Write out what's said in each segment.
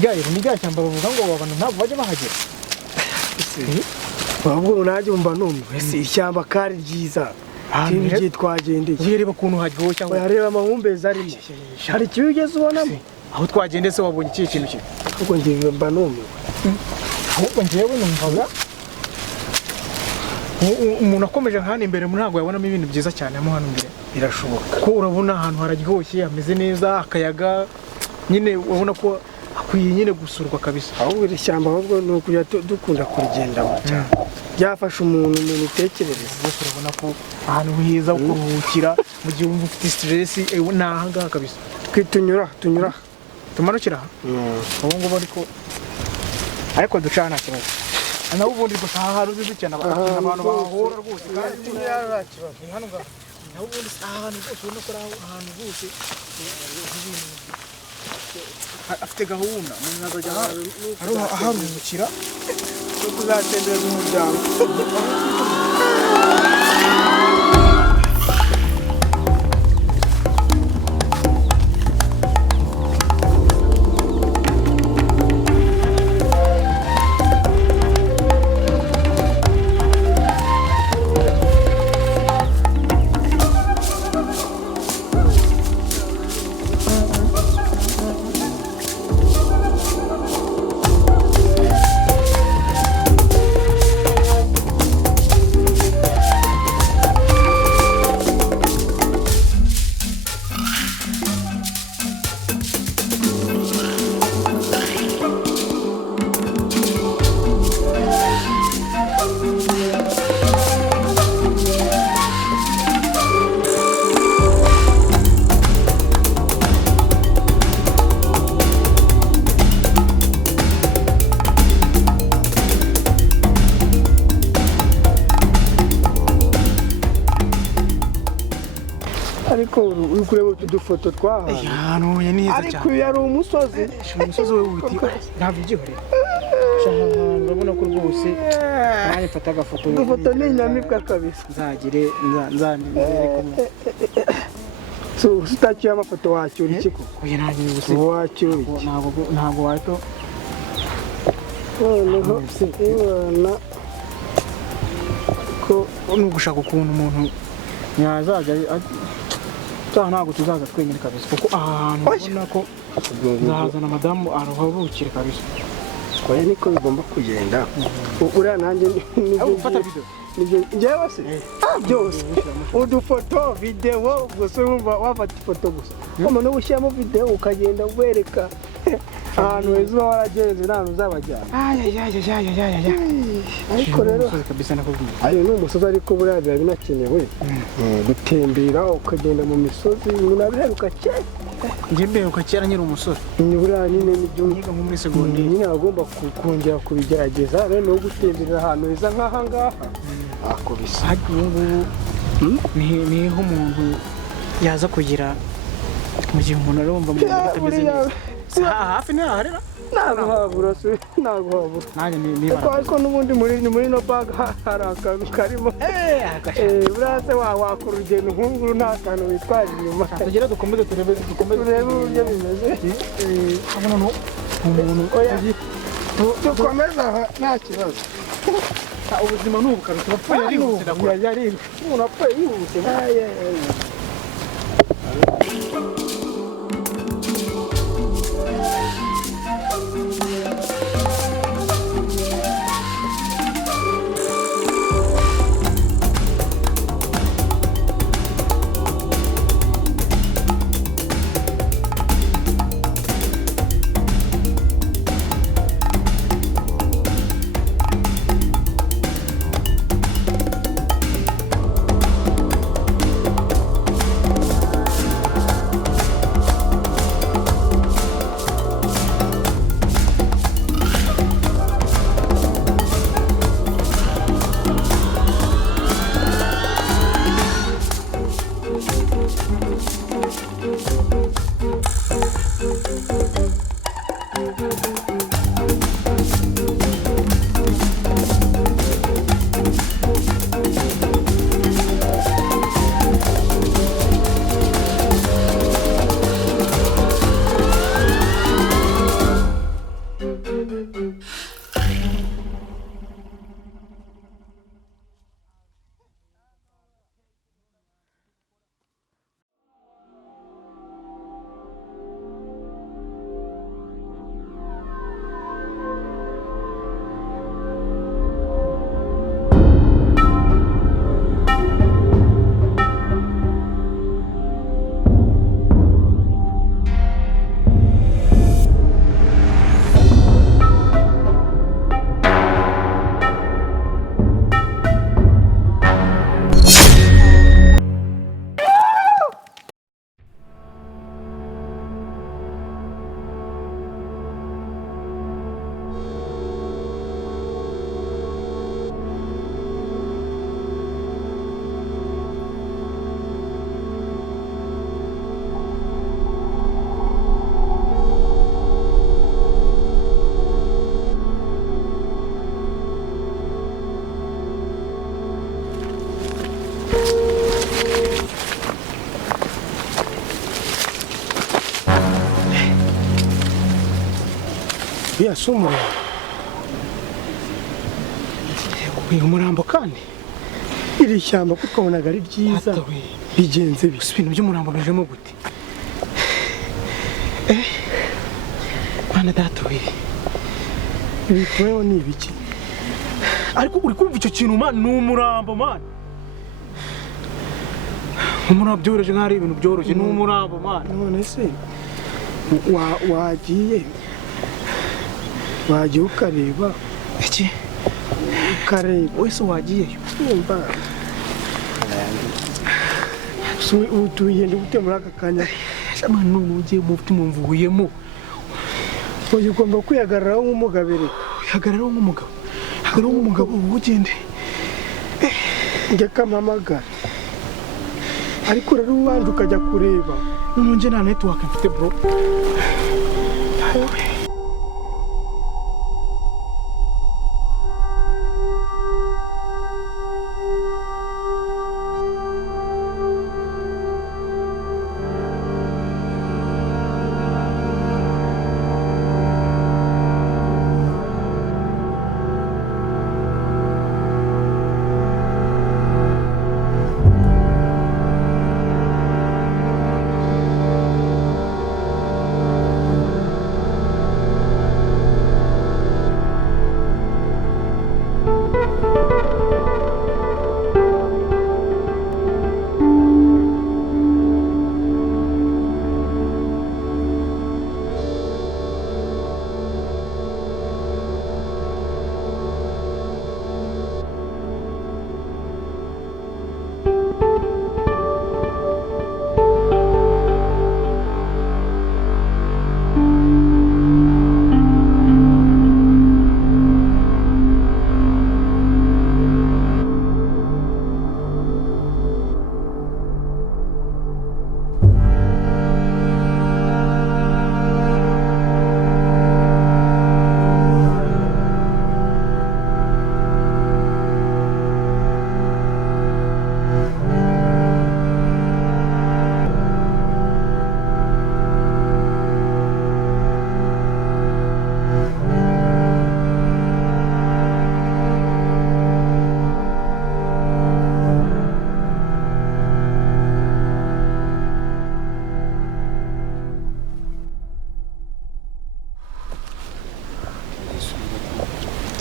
harya ni rya shyamba bavuga ngo abantu ntabwo bajya bahagera. Wabwo naje umva numwe ese ishyamba kari ryiza. Tibigiye twagendeye. Uyireba ukuntu haryoshye cyangwa yareba amahumbezi arimo. Hari kibigeze ubonamo. Aho twagendeye se wabonye iki kintu cye? Ahubwo ngiye mba numwe. Ahubwo ngewe numvaga umuntu akomeje nk'ahandi imbere ntabwo yabonamo ibintu byiza cyane mo hano imbere. Birashoboka ko urabona ahantu hararyoshye hameze neza akayaga nyine urabona ko akwiye nyine gusurwa kabisa. ahubwo iri shyamba ahubwo ni ukujya dukunda kurigendamo cyane byafasha umuntu mu mitekerereze. Bose urabona ko ahantu heza kuruhukira mu gihe wumva ufite stress ni aha ngaha kabisa. Twitunyura tumanukira aha ubu ngubu ariko duca nta kibazo naho ubundi gusa aha hari uzi cyane abantu bahahora rwose kandi nta kibazo hano ngaha naho ubundi ahantu rwose ubona ko ari ahantu rwose afite gahunda umuntu azajya aharuhukira no kuzatembera n'umuryango. ariko uri kureba udufoto twaha ahantu ni heza cyane ariko yari umusozi we witi ntabwo igihore urabona ko rwose naje mfata agafoto udufoto ni inyamibwa kabisa nzagire nzanire so utakiye amafoto wacyura iki ko oya nanjye ubuse wacyura iki ntabwo wato noneho ibana ko nugushaka ukuntu umuntu yazajya ntabwo tuzaza twenyine kabisa kuko ahantu ubona ko nzahazana madamu aruhukire kabisa. Oya niko bigomba kugenda uriya nanjye ufata video njyewe se byose udufoto video gusa urumva wafata ifoto gusa umuntu ushyiramo video ukagenda ubereka ahantu heza uba waragenze nta uzabajyana. Ariko rero kabisa nakubwiye ayo ni umusozi ariko buriya biba binakenewe gutembera ukagenda mu misozi umuntu abiheruka kera njye mberuka kera nyiri umusore buriya nyine n'ibyo niga nko muri segonderi nyine agomba kongera kubigerageza rero no gutemberera ahantu heza nk'aha ngaha ako bisa ariko ubu niho umuntu yaza kugira mu gihe umuntu arumva mu bitameze neza hafi ntihaharira ntabwo habura nanjye niba ariko n'ubundi muri no bag hari akantu karimo buriya se wakora urugendo nk'uru nta kantu witwara inyuma tugera dukomeze turebe uburyo bimeze hano umuntu dukomeza aha nta kibazo ubuzima ni ubukana turapfuye yihuse umuntu apfuye yihuse uriya si umurambo. uyu murambo kandi iri shyamba ko twabonaga ari ryiza bigenze bise ibintu by'umurambo bijemo gute bana data we ibi tuweho ni ibiki ariko uri kumva icyo kintu man ni umurambo man umurambo byoroshye nk'ari ibintu byoroshye ni umurambo man none se wagiye ukareba iki ukareba wese wagiyeyo umva ubu tugenda gute muri aka kanya man none ugiye mu mutima mvuyemo ugomba kwihagararaho nk'umugabere hagararaho nk'umugabo ugende njye kampamagara ariko rero ubanje ukajya kureba none njye nta network mfite bro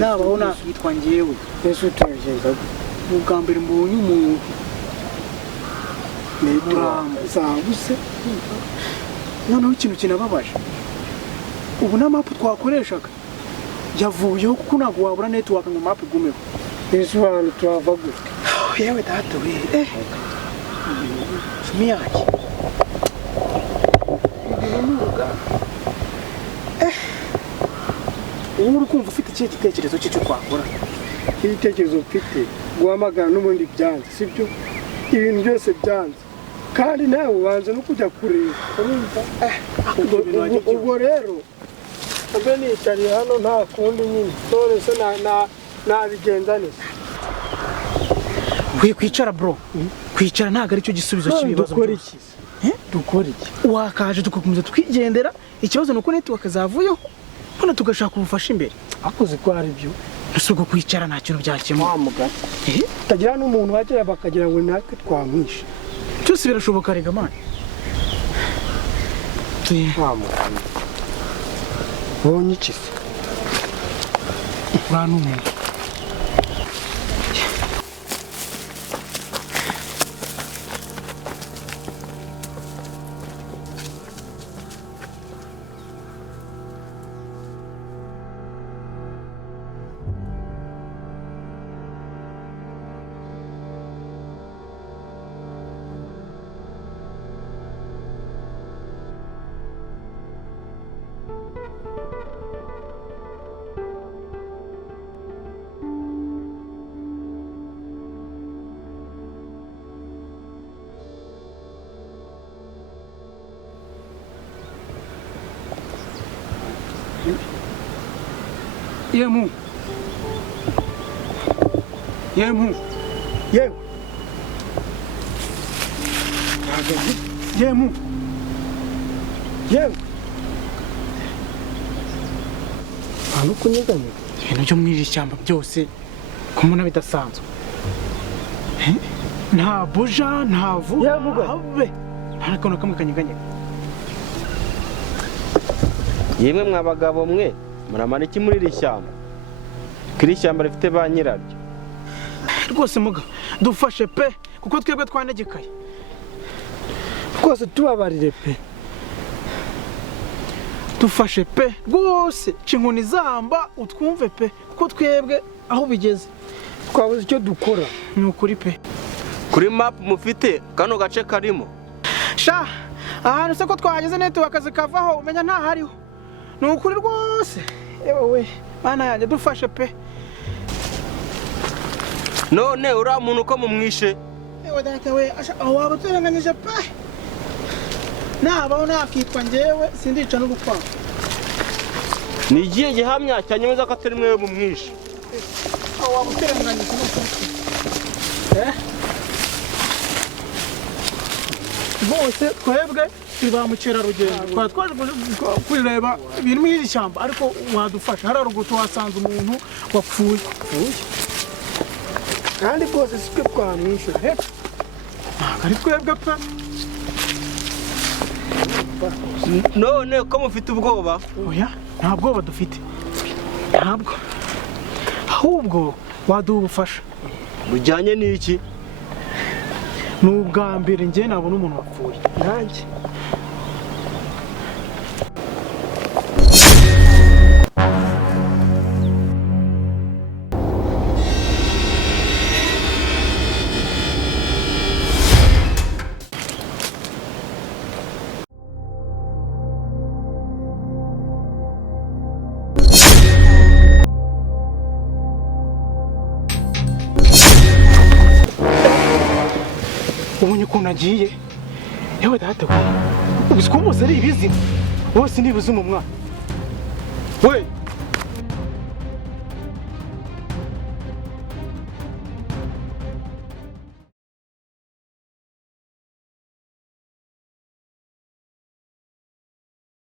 nabona yitwa ngewe ese utabigenza ubwa mbere mbonye umuntu n'umurambo zaguse noneho ikintu kinababaje ubu na map twakoreshaga yavuyeho kuko ntabwo wabura network ngo map igumeho ese abantu turava gute yewe data we miyaki ubu uri kumva ufite ikihe gitekerezo cy'icyo twakora igitekerezo mfite guhamagara n'ubundi byanze sibyo ibintu byose byanze kandi nawe ubanza no kujya kureba ubwo rero mbe nicariye hano nta kundi nyine none se nabigenza neza ukwiye kwicara bro kwicara ntabwo aricyo gisubizo cy'ibibazo dukora iki wakaje tugakomeza twigendera ikibazo ni uko network zavuyeho hano tugashaka ubufasha imbere akuze ko ari byo nsuko kwicara nta kintu byakemura wa mugati utagira n'umuntu wagera bakagira ngo natwe twamwishe byose birashoboka rega mani wa mugati bonye iki se uriya ni umuntu Yemu. Yemu. Yewe. Yemu. Yewe. ahantu kunyeganyega ibintu byo muri iri shyamba byose kumuna bidasanzwe. Nta buja nta vuba habe nta kantu kamwe kanyeganyega. Yemwe mwabagabo mwe muramana iki muri iri shyamba? Iri shyamba rifite ba nyirabyo. Rwose muga dufashe pe kuko twebwe twanegekaye. rwose tubabarire pe. Dufashe pe rwose cinkoni zamba utwumve pe kuko twebwe aho bigeze twabuze icyo dukora. ni ukuri pe. Kuri map mufite kano gace karimo Sha ahantu se ko twahageze neto akazi kavaho umenya nta hariho. Ni ukuri rwose yewe mana yanjye dufashe pe. none uriya muntu uko mumwishe? Ewe data we aho waba turenganyije pe. Nabaho nakitwa njyewe sindica no gupfa. Ni igihe gihamya cyanyemeza ko atari mwe mumwishe? Aho waba turenganyije no gupfa. Bose twebwe ba mukerarugendo twaje kureba ibintu muri iri shyamba ariko wadufasha hari rugo tuhasanze umuntu wapfuye. kandi rwose sike twamwishyura ntabwo ari twebwe pe. None ko mufite ubwoba? Oya nta bwoba dufite ntabwo ahubwo waduha ubufasha. Bujyanye n'iki? Ni ubwa mbere njye nabona umuntu wapfuye nanjye. ubonye ukuntu agiye yewe data we uzi ko bose ari ibizima bose ni ibizima mwana we.